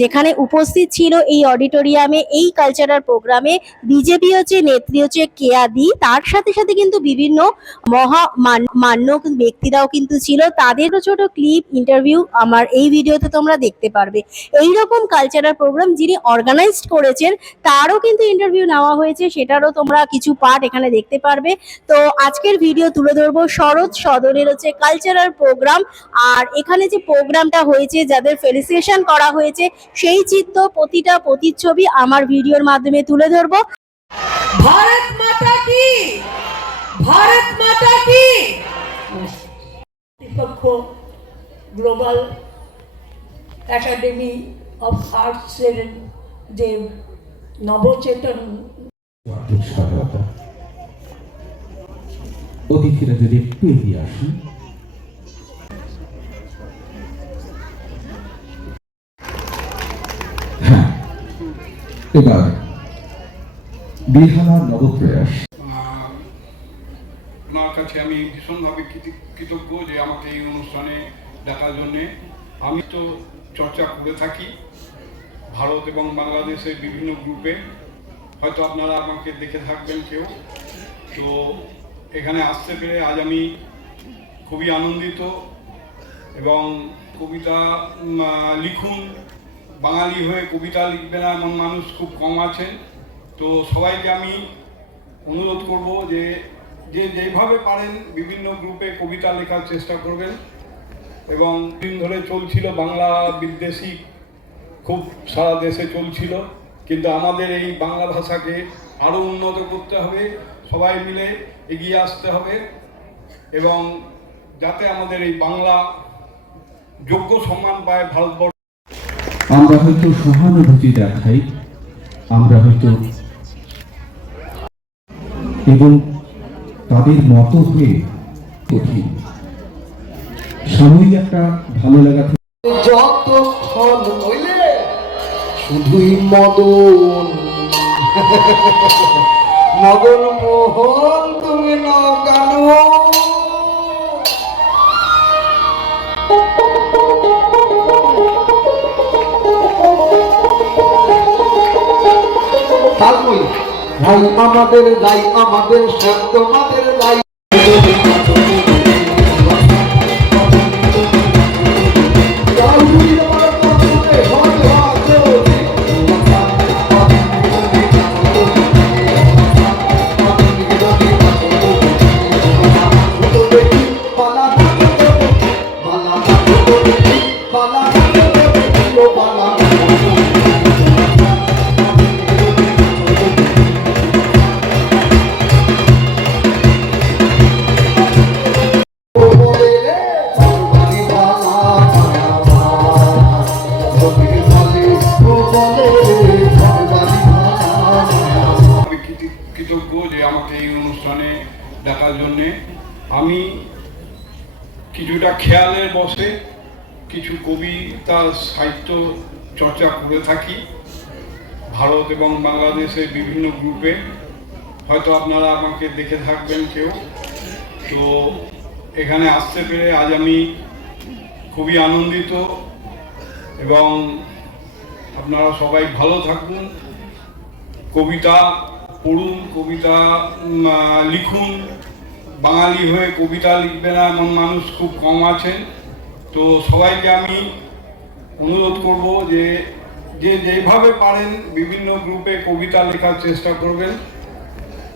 যেখানে উপস্থিত ছিল এই অডিটোরিয়ামে এই কালচারাল প্রোগ্রামে বিজেপি নেত্রী কেয়া দি, তার সাথে সাথে কিন্তু বিভিন্ন মান্য ব্যক্তিরাও কিন্তু ছিল। তাদের ছোট ক্লিপ ইন্টারভিউ আমার এই ভিডিওতে তোমরা দেখতে পারবে। এইরকম কালচারাল প্রোগ্রাম যিনি অর্গানাইজড করেছেন তারও কিন্তু ইন্টারভিউ নেওয়া হয়েছে, সেটারও তোমরা কিছু পার্ট এখানে দেখতে পারবে। তো আজকের ভিডিও তুলে ধরবো শরৎ সদনের কালচারাল প্রোগ্রাম, আর এখানে যে প্রোগ্রামটা হয়েছে, যাদের ফেলিসিটেশন করা হয়েছে, সেই চিত্র প্রতিটা প্রতিচ্ছবি আমার ভিডিওর মাধ্যমে তুলে ধরবো। ভারত মাতা কি, ভারত মাতা কি। কর্তৃপক্ষ গ্লোবাল একাডেমি অফ আর্টসের যে নবচেতন অতিথিরা যদি একটু এগিয়ে আসেন। হ্যাঁ, এবার বেহালার নবপ্রয়াস। ওনার কাছে আমি ভীষণভাবে কৃতজ্ঞ যে আমাকে এই অনুষ্ঠানে দেখার জন্যে। আমি তো চর্চা করে থাকি ভারত এবং বাংলাদেশের বিভিন্ন গ্রুপে, হয়তো আপনারা আমাকে দেখে থাকবেন কেউ। তো এখানে আসতে পেরে আজ আমি খুবই আনন্দিত। এবং কবিতা লিখুন, বাঙালি হয়ে কবিতা লিখবে না এমন মানুষ খুব কম আছেন। তো সবাইকে আমি অনুরোধ করব যে যেভাবে পারেন বিভিন্ন গ্রুপে কবিতা লেখার চেষ্টা করবেন। এবং দিন ধরে চলছিল বাংলা বিদ্বেষী, খুব সারা দেশে চলছিল, কিন্তু আমাদের এই বাংলা ভাষাকে আরও উন্নত করতে হবে, সবাই মিলে এগিয়ে আসতে হবে, এবং যাতে আমাদের এই বাংলা যোগ্য সম্মান পায় ভারতবর্ষ। আমরা হয়তো সহানুভূতি দেখাই, আমরা হয়তো এবং তাদের মতো হয়ে কঠিন সাময়িক একটা ভালো লাগা যতক্ষণ হইলে শুধুই মদন মদন মোহন তুমি নগানো। রাই আমাদের, রাই আমাদের, শব্দ আমাদের, রাই কৃতজ্ঞ যে আমাকে এই অনুষ্ঠানে দেখার জন্যে। আমি কিছুটা খেয়ালের বসে কিছু কবিতা সাহিত্য চর্চা করে থাকি ভারত এবং বাংলাদেশের বিভিন্ন গ্রুপে, হয়তো আপনারা আমাকে দেখে থাকবেন কেউ। তো এখানে আসতে পেরে আজ আমি খুবই আনন্দিত। এবং আপনারা সবাই ভালো থাকুন, কবিতা পড়ুন, কবিতা লিখুন। বাঙালি হয়ে কবিতা লিখবে না এমন মানুষ খুব কম আছেন। তো সবাইকে আমি অনুরোধ করব যে যেভাবে পারেন বিভিন্ন গ্রুপে কবিতা লেখার চেষ্টা করবেন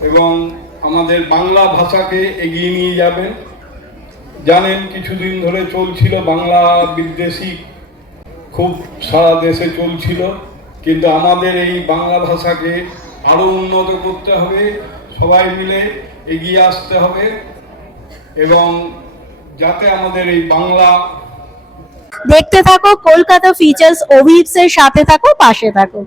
এবং আমাদের বাংলা ভাষাকে এগিয়ে নিয়ে যাবেন। জানেন কিছুদিন ধরে চলছিল বাংলা বিদ্বেষী, খুব সারা দেশে চলছিল, কিন্তু আমাদের এই বাংলা ভাষাকে আরও উন্নত করতে হবে, সবাই মিলে এগিয়ে আসতে হবে, এবং যাতে আমাদের এই বাংলা। দেখতে থাকো কলকাতা ফিচার্স, অভিপসের সাথে থাকো, পাশে থাকো।